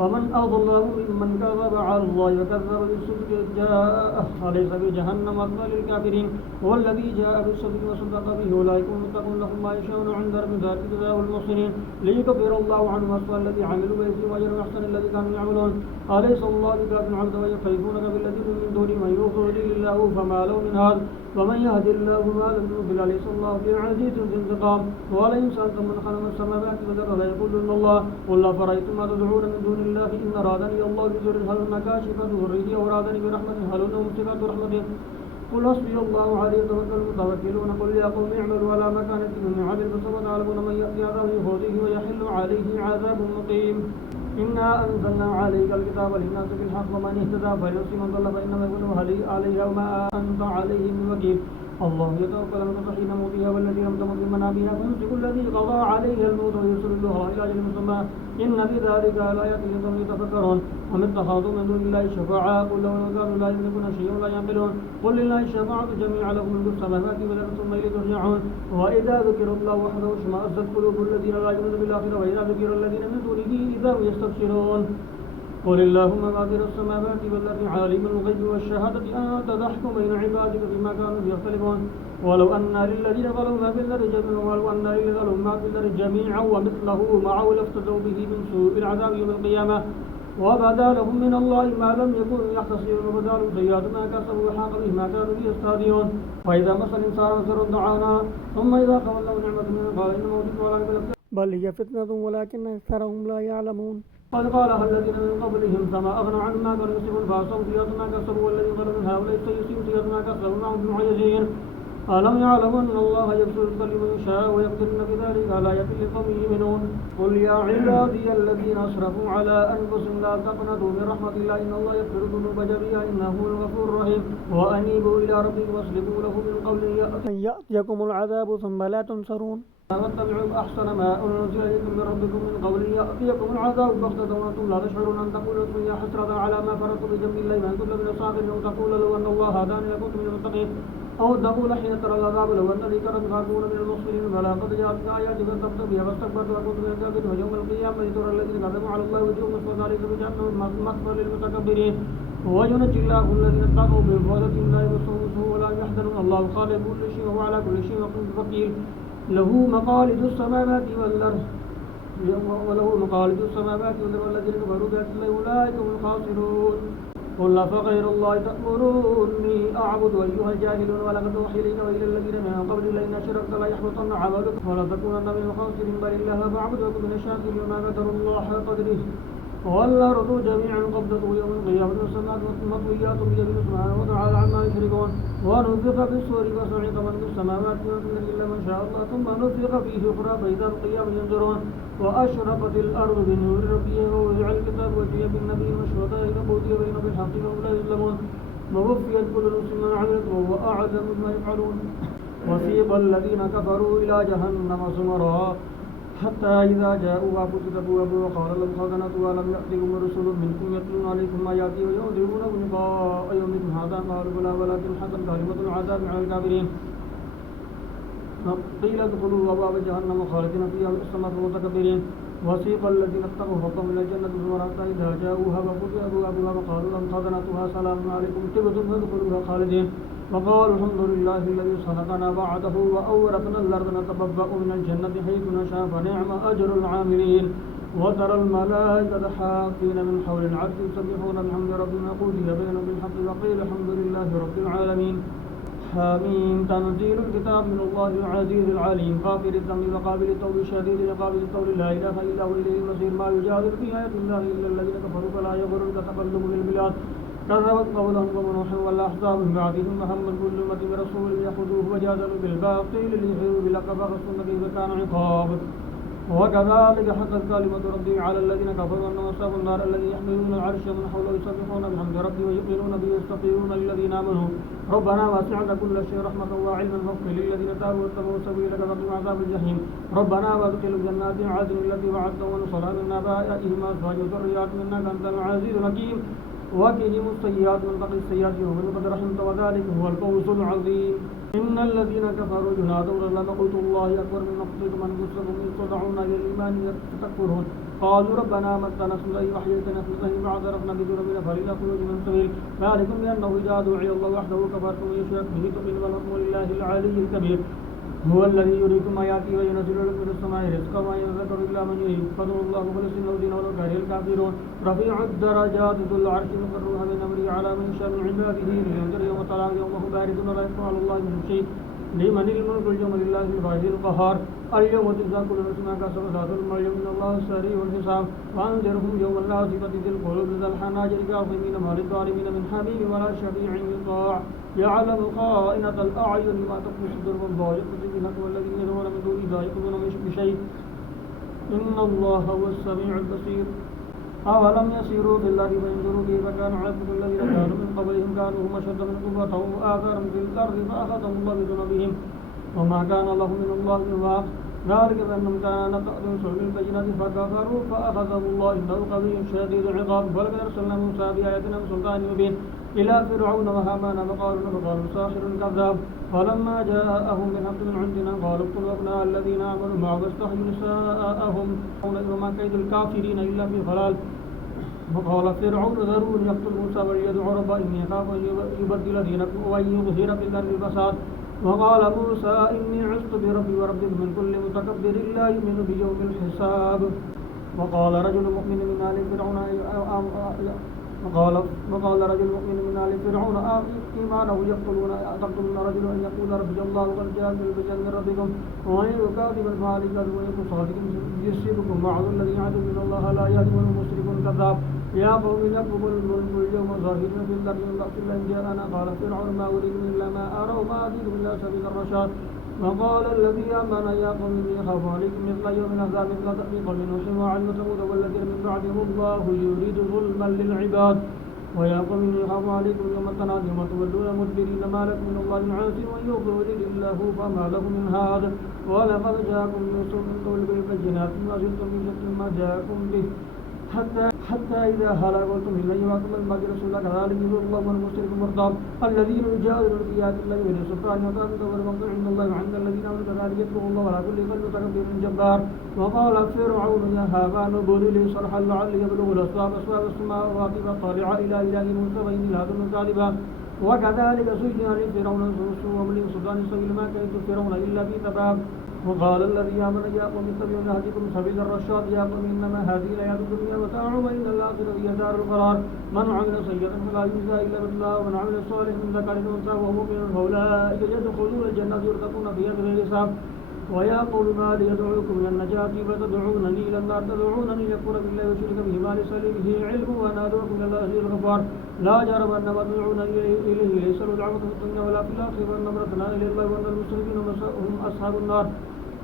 ومن أضل ممن كذب على الله وكذب بالصدق إذ جاءه أليس بجهنم مثوى للكافرين هو الذي جاء بالصدق وصدق به أولئك هم المتقون لهم ما يشاءون عند ربهم ذلك جزاء المحسنين ليكفر الله عنهم أسوأ الذي عملوا ويجزيهم أجرا أحسن الذي كانوا يعملون أليس الله بكاف عبده ويخيفونك بالذين من دونه من يضلل الله فما له من هاد ومن يهد الله فما له من مضل أليس الله بعزيز ذي انتقام ولئن سألتم من خلق السماوات والأرض ليقولن الله قل أفرأيتم ما تدعون من دون الله إن أرادني الله بضر هل هن كاشفة ضره أو أرادني برحمة هل هن ممسكات رحمته قل حسبي الله عليه توكل المتوكلون قل يا قوم اعملوا على مكانتكم إني عامل فسوف تعلمون من يأتي عذاب يخزيه ويحل عليه عذاب مقيم إنا أنزلنا عليك الكتاب للناس بالحق ومن اهتدى فلنفسه من ضل فإنما يكون عليها وما أنت عليهم بوكيل الله يتوفى الأنفس حين موتها والتي لم تمت في منامها فيمسك الذي قضى عليها الموت ويرسل الأخرى إلى أجل مسمى إن في ذلك لآيات لقوم يتفكرون ومن اتخذوا من دون الله شفعاء قل لو كانوا لا يملكون شيئا ولا يعقلون قل لله الشفاعة جميعا له ملك السماوات والأرض ثم إليه ترجعون وإذا ذكر الله وحده اشمأزت قلوب الذين لا يؤمنون بالآخرة وإذا ذكر الذين من دونه إذا هم يستبشرون قل اللهم غافر السماوات والأرض عالم الغيب والشهادة أنت تحكم بين عبادك فيما كانوا يختلفون ولو أن للذين ظلموا ما في الأرض جميعا ولو أن للذين ظلموا ما في الأرض جميعا ومثله معه لافتدوا به من سوء العذاب يوم القيامة وبدا لهم من الله ما لم يكونوا يحتسبون وبدا لهم سيئات ما كسبوا وحاق بهم ما كانوا به يستهزئون وإذا مس الإنسان ضر دعانا ثم إذا خولوا نعمة منه قال إنما أوتيته على علم بل هي فتنة ولكن أكثرهم لا يعلمون قد قالها الذين من قبلهم فما أغنى عنهم ما كانوا يكسبون فأصابوا سيئات ما كسبوا والذين ظلموا هؤلاء سيصيبوا سيئات ما كسبوا معهم بمعجزين ألم يعلموا أن الله يبسط الرزق لمن يشاء ويقدر إن بذلك لآيات لقوم يؤمنون قل يا عبادي الذين أسرفوا على أنفسهم لا تقنطوا من رحمة الله إن الله يغفر الذنوب جميعا إنه هو الغفور الرحيم وأنيبوا إلى ربكم واسلموا له من قبل أن يأتيكم العذاب ثم لا تنصرون واتبعوا أحسن ما أنزل إليكم من ربكم من قبل يأتيكم العذاب بغتة وأنتم لا تشعرون أن تقولوا يا حسرة على ما فرطت بجنب الله ما كنت من الصاغرين أو تقول لو أن الله هداني لكنت من المتقين أو تقول حين ترى العذاب لو أن لي كرم فأكون من المحسنين فلا قد جاءتك آياتي فاستكبرت بها واستكبرت وكنت من الكافرين ويوم القيامة ترى الذين كذبوا على الله وجوههم مسودة ذلك بجهنم مثوى للمتكبرين وينجي الله الذين اتقوا بفضله لا يمسهم سوء ولا يحزنون الله خالق كل شيء وهو على كل شيء وكيل له مقاليد السماوات والأرض وله مقاليد السماوات والأرض والذين كفروا بآيات الله أولئك هم الخاسرون قل أفغير الله تأمروني أعبد أيها الجاهلون ولقد أوحي إليك وإلى الذين من قبل لئن أشركت ليحبطن عملك ولتكونن من الخاسرين بل الله فاعبد وكن من الشاكرين ما قدر الله حق قدره والأرض جميعا قبضته يوم القيامة والسماوات مطويات بيمينه سبحانه وتعالى عما يشركون ونفخ في الصور فصعق من في السماوات ومن إلا من شاء الله ثم نفخ فيه أخرى فإذا القيام ينظرون وأشرقت الأرض بنور ربها ووضع الكتاب وجيء بالنبي والشهداء فقضي بينهم بالحق وهم لا يظلمون ووفيت كل نفس ما عملت وهو أعلم بما يفعلون وسيق الذين كفروا إلى جهنم زمرا حتى إذا جاءوها فتحت أبوابها وقال لهم خزنتها ألم يأتكم رسل منكم يتلون عليكم آياتي وينذرونكم لقاء يومكم هذا قالوا بلى ولكن حقت كلمة العذاب على الكافرين قيل ادخلوا أبواب جهنم خالدين فيها وبئس المتكبرين وسيق الذين اتقوا ربهم إلى الجنة زمرا حتى إذا جاءوها وفتحت أبوابها وقالوا لهم خزنتها سلام عليكم طبتم فادخلوها خالدين وقالوا الحمد لله الذي صدقنا وعده وأورثنا الأرض نتبوأ من الجنة حيث نشاء فنعم أجر العاملين وترى الملائكة حافين من حول العرش يسبحون بحمد ربهم قضي بينهم بالحق وقيل الحمد لله رب العالمين حميم تنزيل الكتاب من الله العزيز العليم غافر الذنب وقابل التوب الشديد لقابل التوب لا إله إلا هو إليه المصير ما يجادل في آيات الله إلا الذين كفروا فلا يغررك تقلب للبلاد كذبت قولهم قوم نوح والأحزاب من بعدهم وهم كل أمة برسول يأخذوه وجادلوا بالباطل ليحيوا بالحق فغصوا كيف كان عقاب وكذلك حقت كلمة ربي على الذين كفروا أنهم أصحاب النار الذين يحملون العرش من حوله يسبحون بحمد ربي ويؤمنون به ويستغفرون للذين آمنوا ربنا وسعت كل شيء رحمة وعلما فاغفر للذين تابوا واتبعوا سبيلك وقهم عذاب الجحيم ربنا وادخلهم جنات عدن التي وعدتهم ونصرها من آبائهم وأزواجهم وذرياتهم إنك أنت العزيز الحكيم وقهم السيئات من تقي السيئات ومن قد رحمت وذلك هو الفوز العظيم إن الذين كفروا ينادون لمقت الله أكبر من مقتكم أنفسكم إذ تدعون إلى الإيمان تكفرون قالوا ربنا مسنا سوءا وحييتنا في الصحيح فاعترفنا بذنوبنا فهل إلى خروج من سبيل ذلكم بأنه إذا دعي الله وحده كفرتم ويشرك به تؤمنون والحكم لله العلي الكبير هو الذي يريكم آياته وينزل لكم من السماء رزقا وما يذكر إلا من يريد فادعوا الله مخلصين له الدين ولو كره الكافرون رفيع الدرجات ذو العرش يقرها من أمره على من يشاء من عباده لينذر يوم الطلاق يومه بارد ولا يخفى على الله من شيء لمن الملك اليوم لله الواحد القهار اليوم تجزى كل نفس ما كسبت ثم اليوم من الله سريع الحساب وأنذرهم يوم الآزفة ذي القلوب ذا الحناجر كاظمين ما للظالمين من حميم ولا شفيع يطاع يعلم خائنة الأعين ما تخفي الصدور والله يقذف بالحق والذين يدعون من دونه لا يقضون بشيء إن الله هو السميع البصير أولم يسيروا في الأرض فينظروا كيف كان عاقبة الذين كانوا من قبلهم كانوا هم أشد من قوة وآثارا في الأرض فأخذهم الله بذنوبهم وما كان الله من الله من واق ذلك بأنهم كانت تأتيهم بالبينات فكفروا فأخذهم الله إنه قوي شديد العقاب ولقد أرسلنا موسى بآياتنا بسلطان مبين إلى فرعون وهامان فقالوا ساحر كذاب فلما جاءهم بالحق من عندنا قالوا اقتلوا أبناء الذين آمنوا معه واستحيوا نساءهم وما كيد الكافرين إلا في ضلال وقال فرعون ذروني يقتل موسى وليدعو ربه إني أخاف أن يبدل دينكم وأن يظهر في الأرض الفساد وقال موسى إني عصت بربي وربكم من كل متكبر لا يؤمن بيوم الحساب وقال رجل مؤمن من آل فرعون وقال رجل مؤمن من آل فرعون إيمانه تقتلون رجلا أن يقول ربي الله وقد جاء بالبينات من ربكم ومن يكاذب فذلك ويكون صادقا يصيبكم وعد الذين عدوا من الله لا يهدي والمشرك كذاب يا قوم لكم الملك اليوم ظاهرين في الأرض من بعد الله جاءنا قال فرعون ما أريد إلا ما أرى وما أزيد إلا سبيل الرشاد وقال الذي آمن يا قوم إني أخاف عليكم مثل يوم الأحزاب مثل تأتي قوم نوح وعاد وثمود والذين من بعدهم الله يريد ظلما للعباد ويا قوم إني أخاف عليكم يوم التناد يوم تولون مدبرين ما لكم من الله من عاصم ومن يضلل الله فما له من هاد ولقد جاءكم يوسف من قبل بالبينات ما زلتم في شك ما جاءكم به حتى إذا هلكتم من أيواكم المجد رسولا كذلك يقول الله والمشرك المرتاب الذين يجادلون في آيات الله بغير سلطان وطاغوت والبغض عند الله وعند الذين آمنوا كذلك يطبع الله على كل قلب متكبر جبار وقال فرعون يا هامان ابن لي صرحا لعلي يبلغ الأسباب أسباب السماوات فاطلع إلى إله موسى وإني لأظنه كاذبا وكذلك زين لفرعون سوء عمله سلطان سبيل ما كيد فرعون إلا في تباب وقال الذي آمن يا قوم اتبعوا يهدكم سبيل الرشاد يا قوم إنما هذه الحياة الدنيا متاع وإن الآخرة هي دار القرار من عمل سيئا فلا يجزى إلا مثلها ومن عمل صالحا من ذكر أو أنثى وهو مؤمن فأولئك يدخلون الجنة يرزقون فيها بغير حساب ويا قوم ما لي يدعوكم إلى النجاة فتدعونني إلى النار تدعونني لأكفر بالله ويشرك به ما ليس لي به علم وأنا أدعوكم إلى الله العزيز الغفار لا جرم أن ما تدعونني إليه ليس له دعوة في الدنيا ولا في الآخرة وأن نظرتنا إلى الله وأن المشركين هم أصحاب النار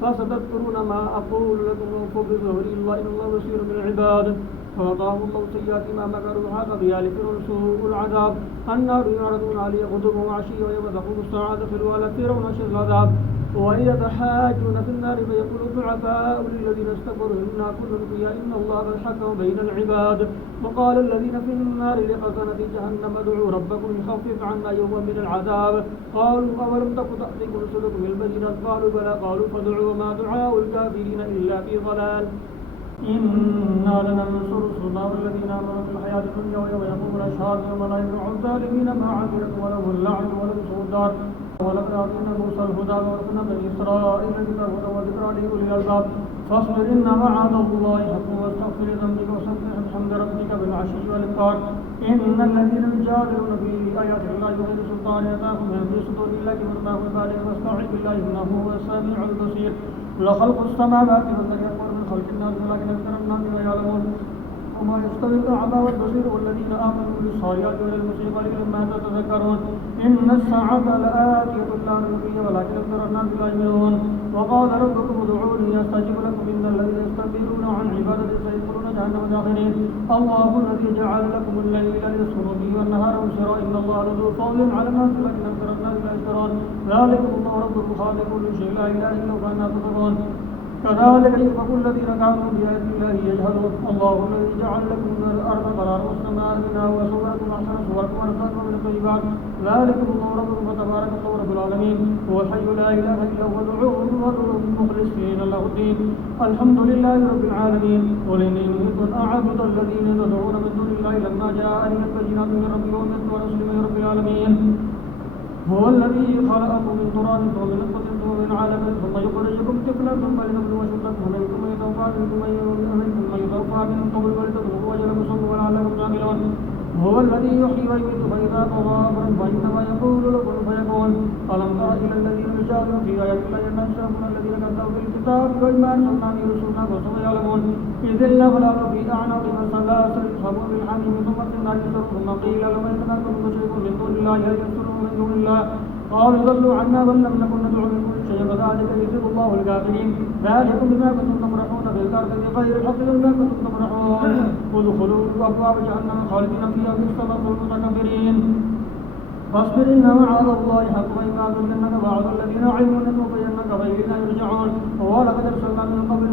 فستذكرون ما أقول لكم وأفوض أمري الله إن الله بصير بالعباد فوقاهم الله سيئات ما مكروا وحاق بآل فرعون سوء العذاب النار يعرضون عليه غدوا وعشيا ويوم تقوم الساعة ادخلوا آل فرعون أشد العذاب وإذ يتحاجون في النار فيقول الضعفاء للذين استكبروا إنا كل فيها إن الله قد حكم بين العباد وقال الذين في النار لخزنة جهنم ادعوا ربكم يخفف عنا يوما من العذاب قالوا أولم تك تأتيكم رسلكم بالبينات قالوا بلى قالوا فادعوا وما دعاء الكافرين إلا في ضلال إنا لننصر رسلنا والذين آمنوا في الحياة الدنيا ويوم يقوم الأشهاد يوم لا ينفع الظالمين معذرة ولهم اللعن ولهم سوء الدار ولقد آتينا موسى الهدى وأورثنا بني إسرائيل الكتاب وذكرى لأولي الألباب فاصبر إن وعد الله حق واستغفر لذنبك وسبح بحمد ربك بالعشي والإبكار إن الذين يجادلون في آيات الله بغير سلطان أتاهم في صدور الله كبرناه ذلك فاستعذ بالله إنه هو السميع البصير لخلق السماوات والأرض أكبر من خلق الناس ولكن أكثر الناس لا يعلمون وما يستوي الأعمى والبصير والذين آمنوا بالصالحات والمسيء قليلا ما تتذكرون إن الساعة لآتية لا ريب فيها ولكن أكثر الناس لا يؤمنون وقال ربكم ادعوني أستجب لكم إن الذين يستكبرون عن عبادتي سيدخلون جهنم داخرين الله الذي جعل لكم الليل لتسكنوا فيه والنهار مبصرا إن الله لذو فضل على الناس ولكن أكثر الناس لا يشكرون ذلكم الله ربكم خالق كل شيء لا إله إلا هو فأنا تضرون كذلك يؤفك الذين كانوا بآيات الله يجهلون الله الذي جعل لكم من الأرض قرارا والسماء بناء وصوركم أحسن صوركم ورزقكم من الطيبات العباد ذلكم الله ربكم فتبارك الله رب العالمين هو الحي لا إله إلا هو ادعوه مخلصين له الدين الحمد لله رب العالمين قل إني أمرت أن أعبد الذين تدعون من دون الله لما جاءني البينات من ربي وأمرت أن أسلم لرب العالمين هو الذي خلقكم من تراب ثم من نطفة ثم من علقة ثم يخرجكم طفلا ثم لتبلغوا أشدكم ومنكم من يتوفى من قبل ولتبلغوا أجلا مسمى ولعلكم تعقلون هو الذي يحيي ويميت فإذا قضى أمرا فإنما يقول له كن فيكون ألم تر إلى الذين يجادلون في آيات الله ينشأون الذين كذبوا بالكتاب وإما أرسلنا به رسلنا فسوف يعلمون إذ الأغلال في أعناقهم السلاسل يسحبون بالحميم ثم في النار يسرون ثم قيل لهم يتنكرون شيء من دون الله هل ينصرون من دون الله قالوا ضلوا عنا بل لم نكن ندعو من كل شيء كذلك يزيد الله الكافرين ذلكم بما كنتم تفرحون في الأرض بغير الحق بما كنتم تفرحون ادخلوا أبواب جهنم خالدين فيها بئس مثوى المتكبرين فاصبر إن وعد الله حق وإما تظنك وعد الذين يعلمون فإنك فإلينا يرجعون ولقد أرسلنا من قبلك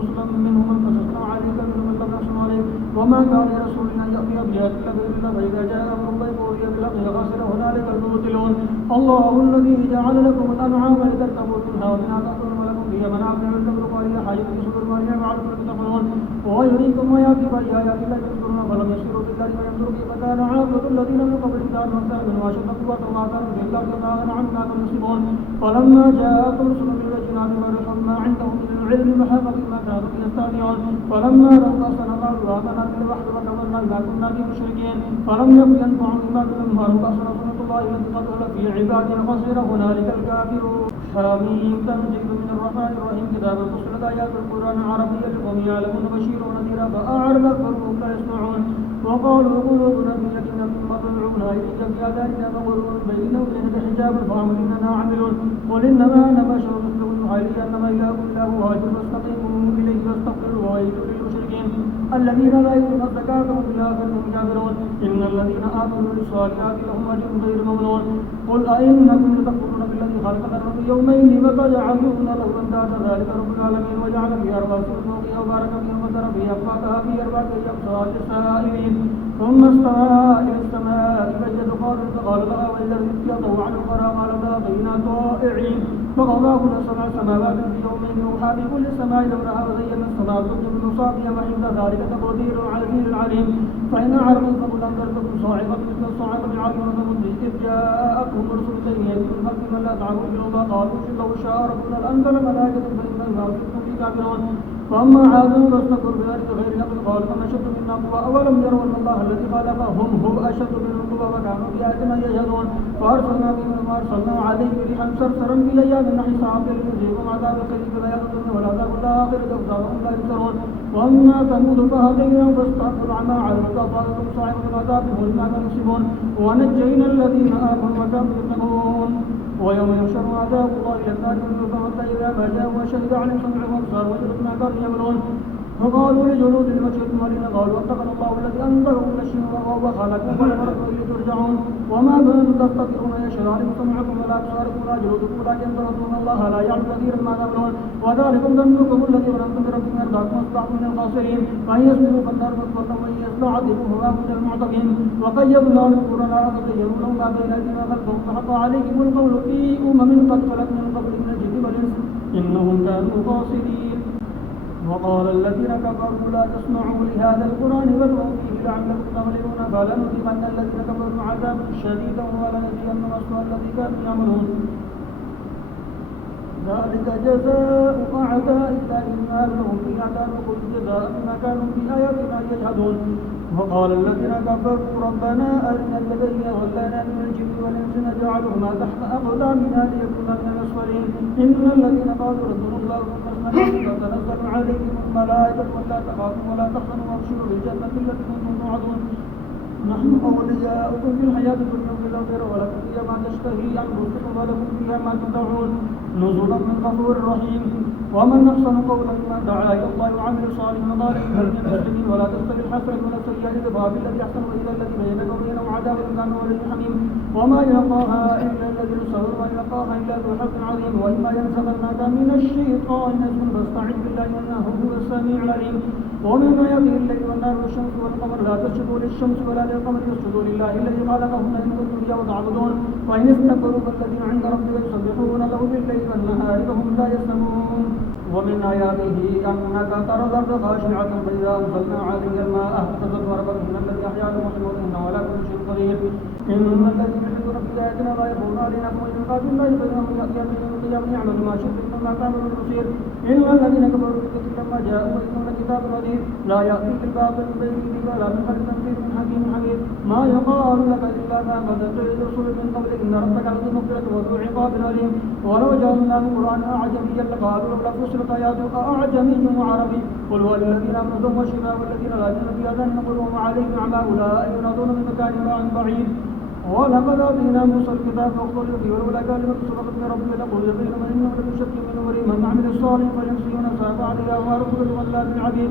رسلا منهم من قصصنا عليك منهم من لم نقصص عليك وما كان لرسول أن يأتي بآية إلا فإذا جاء أمر الله وأوتي بالحق خسر هنالك المبطلون الله الذي جعل لكم الأنعام لتركبوا منها ومنها تأكلون ولكم فيها منافع ولتبلغوا عليها حاجة في صدور مالها وعليكم تتقون ويريكم آياته فآيات الله تذكرون فلم يسيروا في الأرض فينظروا كيف كان عاقبة الذين من قبلهم كانوا أكثر منهم وأشد قوة وما كانوا في الأرض وما أغنى عنهم ما كانوا يكسبون فلما جاءتهم رسلهم بالبينات فرحوا ما عندهم من العلم محق بما كانوا يستهزئون فلما رأوا بأسنا قالوا آمنا بالوحي وكفرنا بما كنا به مشركين فلم يكن ينفعهم إيمانهم ما رأوا بأسنا سنة الله التي قد خلت في عباده خسر هنالك الكافرون حميم تنزيل من الرحمن الرحيم كتاب فصلت آيات القرآن العربية لقوم يعلمون بشيرا ونذيرا فأعرض أكثرهم لا يسمعون وقالوا قلوبنا في يقين مما تدعونا إليك في آذاننا فقولوا بيننا وبينك حجاب فاعمل إننا عاملون قل إنما أنا بشر مثلكم يوحى أنما إلهكم إله واحد فاستقيموا إليه واستغفروا وويل للمشركين الذين لا يؤتون الزكاة وهم بالآخرة هم كافرون إن الذين آمنوا بالصالحات لهم أجر غير ممنون قل أئنكم لتكفرون بالذي خلق الأرض في يومين وتجعلون له أندادا ذلك رب العالمين وجعل فيها رواسي من فوقها وبارك فيها وذر فيها أقواتها في أربعة أيام سواء للسائلين ثم استوى إلى السماء فجد فقال لها والذي ابتغوا عن القرى قال ذاقينا طائعين فقضاهن سبع سماوات في يومين يوحى بكل سماء دورها وزينا السماء تبدو بمصابيح وحفظ ذلك تقدير العزيز العليم فإن أعرضوا فقل أنذرتكم صاعقة مثل صاعقة عاد وثمود إذ جاءتهم رسل سيئات من خلف من لا تعبوا جنوبا قالوا لو شاء ربنا لأنزل ملائكة فإنما كنتم في كافرون فأما عاد فاستكبروا بذلك غير حق قالوا من أشد منا قوى أولم يروا أن الله الذي خلقهم هو أشد منهم قوى وكانوا بآياتنا يجهدون فأرسلنا بهم وأرسلنا عليهم ريحا صرصرا في أيام حساب لنذيقهم عذاب الخزي فلا يقدرون ولا عذاب الآخرة أبصارهم لا يبصرون وأما ثمود فهديناهم فاستحقوا العمى على فأصابتهم صاعقة العذاب وهم ما كانوا يكسبون ونجينا الذين آمنوا وكانوا يتقون ويوم يحشر عذاب الله إلى النار فمتى إذا ما جاءوا وشهد عليهم سمعهم وأبصارهم وجلودهم ما كانوا يعملون فقالوا لجلود المشهد ولنا قالوا اتقنا الله الذي أنزل كل شيء وهو خلقكم ولمرضوا إليه ترجعون وما كنتم تستطيعون أن يشهد عليكم سمعكم ولا أبصاركم ولا جلودكم ولكن تظنون الله لا يعلم كثيرا ما تعملون وذلكم ذنبكم الذي ظننتم بربكم أرداكم أصبحتم من الخاسرين فإن يصبروا فالنار مثوى وإن يستعذبوا فما من المعتقين وقيضنا القرآن فزينوا لهم ما بين أيدينا خلفهم فحق عليهم القول في قد خلت من قبلهم من الجن والإنس إنهم كانوا خاسرين وقال الذين كفروا لا تسمعوا لهذا القرآن والغوا فيه لعلكم تغلبون فلنذيقن الذين كفروا عذابا شديدا ولنجزينهم أسوأ الذي كانوا يعملون ذلك جزاء أعداء الله النار لهم فيها دار خلد جزاء بما كانوا في آياتنا يجحدون وقال الذين كفروا ربنا أرنا الذين أضلانا من الجن والإنس نجعلهما تحت أقدامنا ليكونا من الأسفلين إن الذين قالوا ربنا الله ثم استقاموا تتنزل عليهم الملائكة ولا تخافوا ولا تحزنوا وابشروا بالجنة التي كنتم توعدون نحن أولياؤكم في الحياة الدنيا وفي الآخرة ولكم فيها ما تشتهي أنفسكم ولكم فيها ما تدعون نزلا من غفور رحيم ومن أحسن قولا ممن دعا إلى الله وعمل صالحا وقال إنني من المسلمين ولا تستوي الحسنة ولا السيئة ادفع وادفع بالذي أحسن وإذا الذي بينك وبينه عداوة كأنه ولي حميم وما يلقاها إلا الذين صبروا وما يلقاها إلا ذو حظ عظيم وإما ينزغنك من الشيطان نزغ فاستعذ بالله إنه هو السميع العليم ومن آياته الليل والنهار والشمس والقمر لا تسجدوا للشمس ولا للقمر اسجدوا لله الذي خلقهن إن كنتم إياه تعبدون فإن استكبروا فالذين عند ربك يسبحون له بالليل والنهار وهم لا يسلمون ومن آياته أنك ترى الأرض خاشعة فإذا أنزلنا عليها الماء اهتزت وربت إن الذي أحيا الموت إنه على كل شيء قدير إن الذين يحبون في آياتنا لا يخفون علينا فمن يلقى بالله فإنه يأتي يوم القيامة يعمل ما شئت إنما تعمل البصير إن الذين كفروا بالكتب لما جاءوا وإنهم لكتاب غدير لا يأتي بالباطل من بين يديه ولا من خلف تنزيل من حكيم حميد ما يقال لك إلا ما قد قيل رسل من قبل إن ربك لذو مغفرة وذو عقاب أليم ولو جعلناه قرآنا أعجميا لقالوا لولا فصلت آياته أعجمي وعربي قل هو للذين آمنوا وشفاء والذين لا يؤمنون في آذانهم قلوبهم عليهم أعمى أولئك ينادون من مكان بعيد ولقد آتينا موسى الكتاب فاختلف فيه ولولا كلمة سبقت من ربك لقضي بينهم إنهم لفي شك منه مريب من عمل الصالح فينسيون ساق عليها وارسل الغلاب العبيد